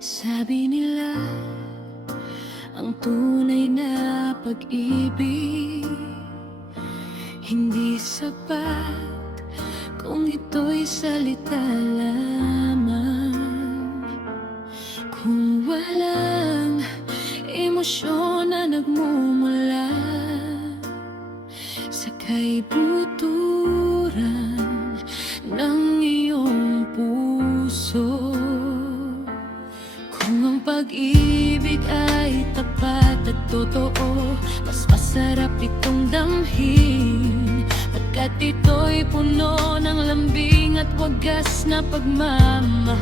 Sabi nila, ang tunay na pag-ibig hindi sapat kung ito'y salita lamang. Kung walang emosyon na nagmumula sa kaibuturan ng iyong puso. Kung ang pag-ibig ay tapat at totoo, mas masarap itong damhin, pagkat ito'y puno ng lambing at wagas na pagmamahal.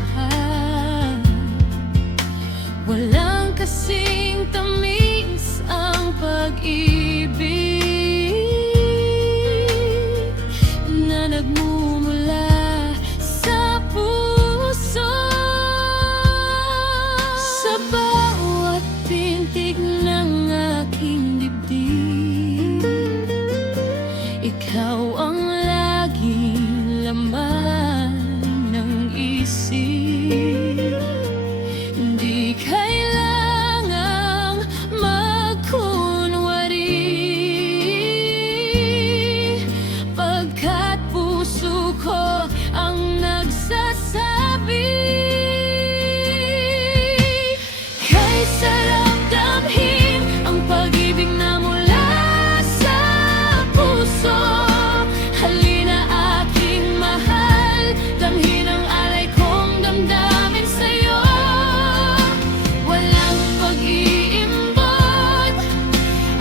Walang kasing tamis ang pag-ibig na nagmumula sa puso. Sa bawat tintig ng aking dibdib, ikaw ang laging laman ng isip. Di kailangang magkunwari, pagkat puso ko ang nagsasabi. Kay sarap damhin ang pag-ibig na mula sa puso. Halina aking mahal, damhin ang alay kong damdamin sa'yo. Walang pag-iimbot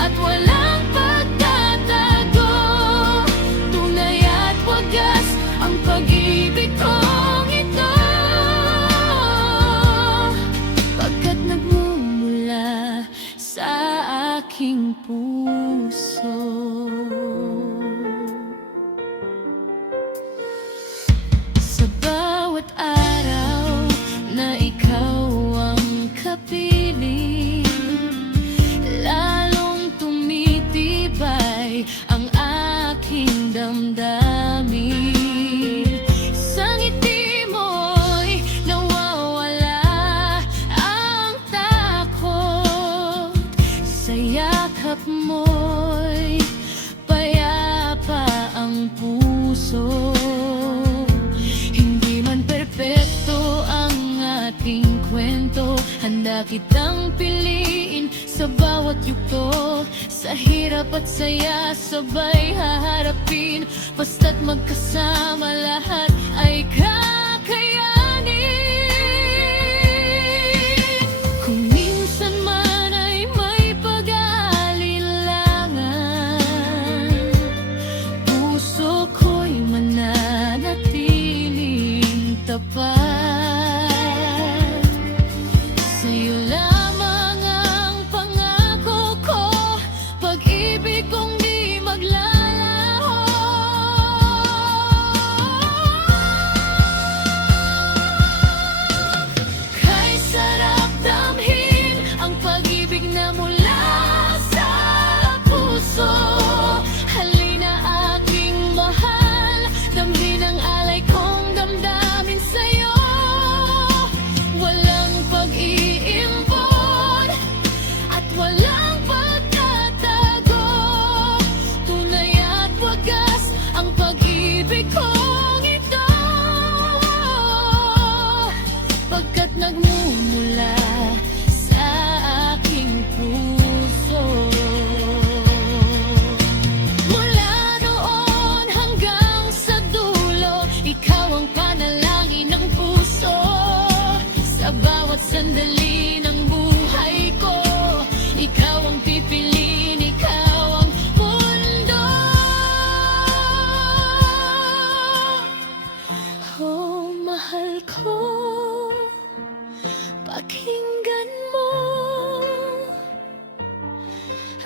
at walang pagtatago, tunay at wagas ang pag-ibig kong ito, pagkat nagmumula sa aking puso. Sa bawat araw na ikaw ang kapiling, lalong tumitibay ang aking damdamin. Sa ngiti mo'y nawawala ang takot, sa yakap mo'y payapa ang puso. Hindi man perpekto ang ating kwento, handa kitang piliin sa bawat yugto. Sa hirap at saya sabay haharapin, basta't magkasama lahat ay kakayanin. Kung minsan man ay may pag-aalinlangan, puso ko'y mananatiling tapat. Sa'yo lamang ang pangako ko, pag-ibig kong di maglalaho. Kay sarap damhin ang pag-ibig na mula sa puso. Halina aking mahal, damhin ang alay kong damdamin sa'yo. Walang pag-iimbon at walang pagtatago, tunay at wagas ang pag-ibig kong ito, pagkat nagmumula sa aking puso. Mula noon hanggang sa dulo, ikaw ang panalangin ng puso. Sa bawat sandali ng buhay ko, ikaw ang pipiliin, ikaw ang mundo. Oh, mahal ko, pakinggan mo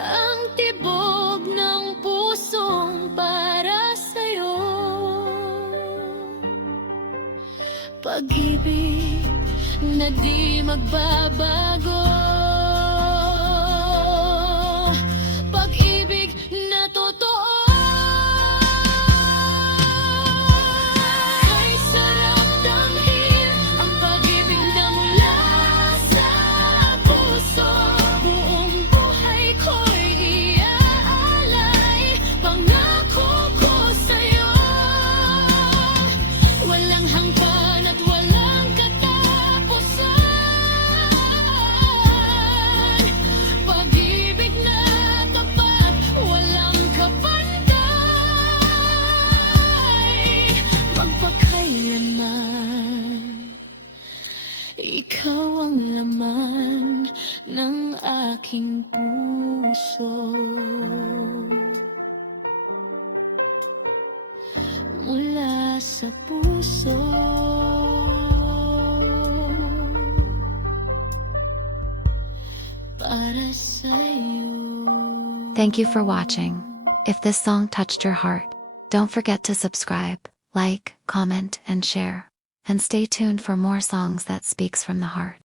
ang tibog ng pusong para sa'yo. Pag-ibig na di magbabago. ang laman ng aking puso. Mula sa puso. Para sa'yo. Thank you for watching. If this song touched your heart, don't forget to subscribe, like, comment, and share. And stay tuned for more songs that speaks from the heart.